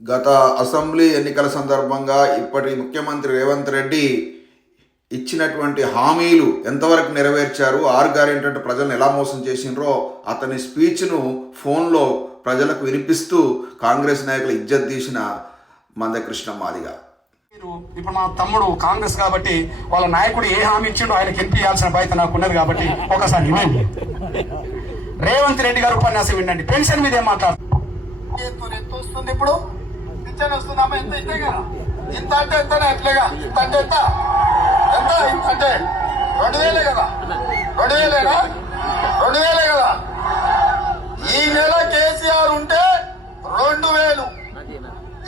గత అసెంబ్లీ ఎన్నికల సందర్భంగా ఇప్పటి ముఖ్యమంత్రి రేవంత్ రెడ్డి ఇచ్చినటువంటి హామీలు ఎంతవరకు నెరవేర్చారు ఆరు గ్యారెంటీ ప్రజలను ఎలా మోసం చేసిండ్రో అతని స్పీచ్ను ఫోన్లో ప్రజలకు వినిపిస్తూ కాంగ్రెస్ నాయకులు ఇజ్జత్ తీసిన మందకృష్ణ మాదిగా. మీరు ఇప్పుడు మా తమ్ముడు కాంగ్రెస్ కాబట్టి వాళ్ళ నాయకుడు ఏ హామీ ఇచ్చిండో ఆయనకి ఎంపియాల్సిన బాధ్యత నాకు ఉన్నది కాబట్టి ఒకసారి వినండి. రేవంత్ రెడ్డి గారు ఉపన్యాసం వినండి. పెన్షన్ మీద ఏం వస్తుంది ఇప్పుడు. పింఛన్ వస్తుందమ్మా ఎంత ఇంతే కదా? ఇంత అంటే ఎంతనే? ఎట్లేగా ఇంత అంటే ఎంత? ఎంత? ఇంత అంటే రెండు వేలే కదా? రెండు వేలేనా? రెండు వేలే కదా? ఈ నెల కేసీఆర్ ఉంటే రెండు వేలు.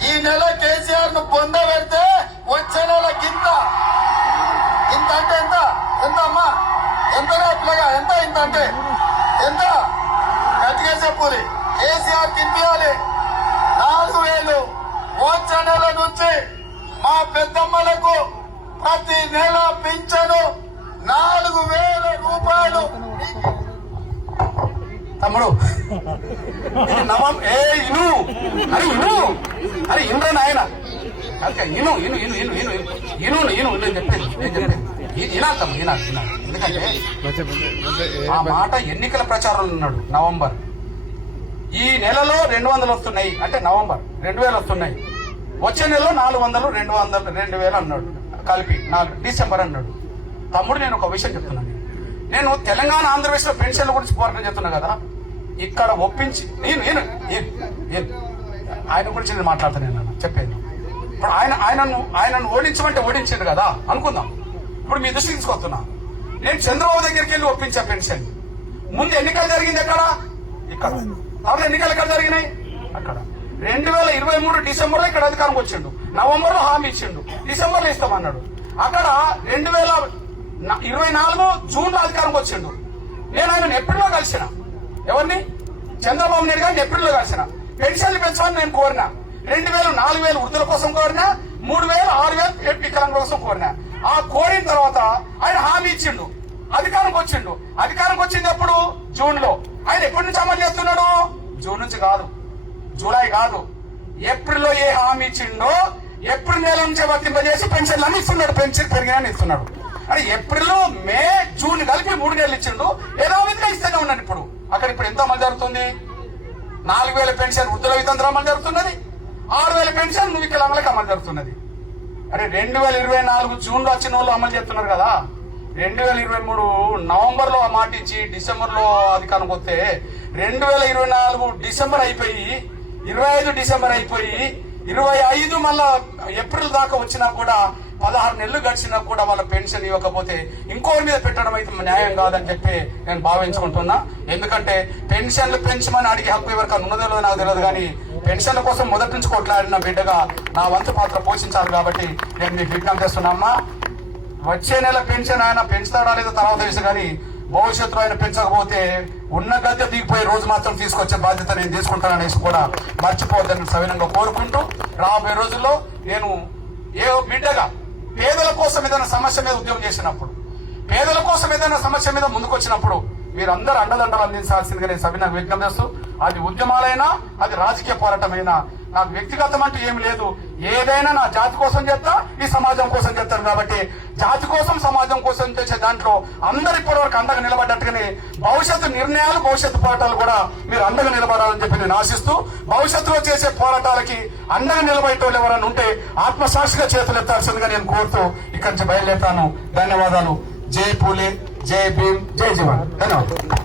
ఈ నెల కేసీఆర్ను పొందబెడితే వచ్చే నెల గింత. ఇంత అంటే ఎంత? ఎంత అమ్మా? ఎంత ఎట్లాగా ఎంత ఇంత అంటే? ఎంత? గట్టిగా చెప్పుది కేసీఆర్ తిప్పియాలి. నాలుగు వేలు. వచ్చే నెల నుంచి మా పెద్దమ్మలకు ప్రతి నెల పింఛను నాలుగు వేల రూపాయలు. తమ్ముడు నవం ఏ ఇను. అరే ఇను. అరే ఇన్రా నాయన. అదే ఇను ఇను ఇను ఇను ఇను ఇను. ఇను నేను చెప్పేది నేను చెప్పేది. ఇది ఇనా తమ్ముడు ఇనా ఇనా ఎందుకంటే ఆ మాట ఎన్నికల ప్రచారంలో ఉన్నాడు నవంబర్. ఈ నెలలో రెండు వందలు వస్తున్నాయి. అంటే నవంబర్. రెండు వేలు వస్తున్నాయి. వచ్చే నెలలో నాలుగు వందలు రెండు వందలు రెండు వేలు అన్నాడు. కలిపి నాలుగు డిసెంబర్ అన్నాడు. తమ్ముడు నేను ఒక విషయం చెప్తున్నాను నేను తెలంగాణ ఆంధ్రప్రదేశ్లో పెన్షన్ల గురించి పోరాటం చెప్తున్నా కదా. ఇక్కడ ఒప్పించి నేను నేను నేను- ఆయన గురించి నేను మాట్లాడతాను నేను చెప్పేది. ఇప్పుడు ఆయన ఆయనను ఆయనను ఓడించమంటే ఓడించాడు కదా అనుకుందాం. ఇప్పుడు మీ దృష్టి తీసుకొస్తున్నా. నేను చంద్రబాబు దగ్గరికి వెళ్ళి ఒప్పించా పెన్షన్. ముందు ఎన్నికలు జరిగింది ఎక్కడ? ఇక్కడ. అప్పుడు ఎన్నికలు ఎక్కడ జరిగినాయి? అక్కడ. రెండు వేల ఇరవై మూడు డిసెంబర్లో ఇక్కడ అధికారం వచ్చిండు. నవంబర్లో హామీ ఇచ్చిండు. డిసెంబర్లో ఇస్తామన్నాడు. అక్కడ రెండు వేల ఇరవై నాలుగు జూన్లో అధికారంకి వచ్చిండు. నేను ఆయన ఎప్పటిలో కలిసిన. ఎవరిని? చంద్రబాబు నాయుడు గారిని ఏప్రిల్లో కలిసిన. పెన్షన్లు పెంచమని నేను కోరిన. రెండు వేలు నాలుగు వేలు వృద్ధుల కోసం కోరిన. మూడు వేలు ఆరు వేలు వికలాంగుల కోసం కోరిన. ఆ కోరిన తర్వాత ఆయన హామీ ఇచ్చిండు. అధికారంకి వచ్చిండు. అధికారంకి వచ్చింది ఎప్పుడు? జూన్లో ఆయన ఎప్పటి నుంచి అమలు చేస్తున్నాడు? జూన్ నుంచి కాదు. జూలై కాదు. ఏప్రిల్లో ఏ హామీ ఇచ్చిండో ఏప్రిల్ నెల నుంచి వర్తింపజేసి పెన్షన్లు అన్ని ఇస్తున్నాడు. పెన్షన్ పెరిగినా ఇస్తున్నాడు. అంటే ఏప్రిల్ మే జూన్ కలిపి మూడు నెలలు ఇచ్చిండు. ఏదో విధంగా ఇస్తూనే ఉన్నాడు ఇప్పుడు. అక్కడ ఇప్పుడు ఎంత అమలు జరుగుతుంది? నాలుగు వేల పెన్షన్ వృద్ధుల వితంత్రం అమలు జరుగుతున్నది. ఆరు వేల పెన్షన్ వికలాంగులకు అమలు జరుగుతున్నది. అరే రెండు వేల ఇరవై నాలుగు జూన్లో వచ్చిన వాళ్ళు అమలు చేస్తున్నారు కదా. రెండు వేల ఇరవై మూడు నవంబర్లో మాట ఇచ్చి డిసెంబర్లో అధికారం వస్తే రెండు వేల ఇరవై నాలుగు డిసెంబర్ అయిపోయి ఇరవై ఐదు డిసెంబర్ అయిపోయి ఇరవై ఐదు మళ్ళా ఏప్రిల్ దాకా వచ్చినా కూడా పదహారు నెలలు గడిచినా కూడా వాళ్ళ పెన్షన్ ఇవ్వకపోతే ఇంకోరి మీద పెట్టడం అయితే న్యాయం కాదని చెప్పి నేను భావించుకుంటున్నా. ఎందుకంటే పెన్షన్లు పెంచమని అడిగే హక్కు ఎవరికైనా ఉన్నదో నాకు తెలియదు కానీ పెన్షన్ల కోసం మొదటి నుంచి కొట్లాడిన బిడ్డగా నా వంతు పాత్ర పోషించాలి కాబట్టి నేను మీకు విజ్ఞప్తి చేస్తున్నామ్మా వచ్చే నెల పెన్షన్ ఆయన పెంచుతాడా లేదో తర్వాత తెలుసు కానీ భవిష్యత్తులో ఆయన పెంచకపోతే ఉన్న గద్దె దిగిపోయే రోజు మాత్రం తీసుకొచ్చే బాధ్యత నేను తీసుకుంటాననేసి కూడా మర్చిపోవద్దని సవినంగా కోరుకుంటూ రాబోయే రోజుల్లో నేను ఏ బిడ్డగా పేదల కోసం ఏదైనా సమస్య మీద ఉద్యమం చేసినప్పుడు పేదల కోసం ఏదైనా సమస్య మీద ముందుకొచ్చినప్పుడు మీరందరూ అండదండలు అందించాల్సిందిగా నేను సవినంగా విజ్ఞప్తి చేస్తూ అది ఉద్యమాలైనా అది రాజకీయ పోరాటమైనా నాకు వ్యక్తిగతం అంటూ ఏమి లేదు. ఏదైనా నా జాతి కోసం చేస్తా ఈ సమాజం కోసం చేస్తాను కాబట్టి జాతి కోసం సమాజం కోసం చేసే దాంట్లో అందరు ఇప్పటివరకు అండగా నిలబడ్డట్టుగానే భవిష్యత్తు నిర్ణయాలు భవిష్యత్తు పోరాటాలు కూడా మీరు అండగా నిలబడాలని చెప్పి నేను ఆశిస్తూ భవిష్యత్తులో చేసే పోరాటాలకి అండగా నిలబడేటోళ్ళు ఎవరైనా ఉంటే ఆత్మసాక్షిగా చేతులు ఎత్తాల్సిందిగా నేను కోరుతూ ఇక్కడి నుంచి బయలుదేరుతాను. ధన్యవాదాలు. జై పూలే జై భీమ్ జై జవాన్. ధన్యవాదాలు.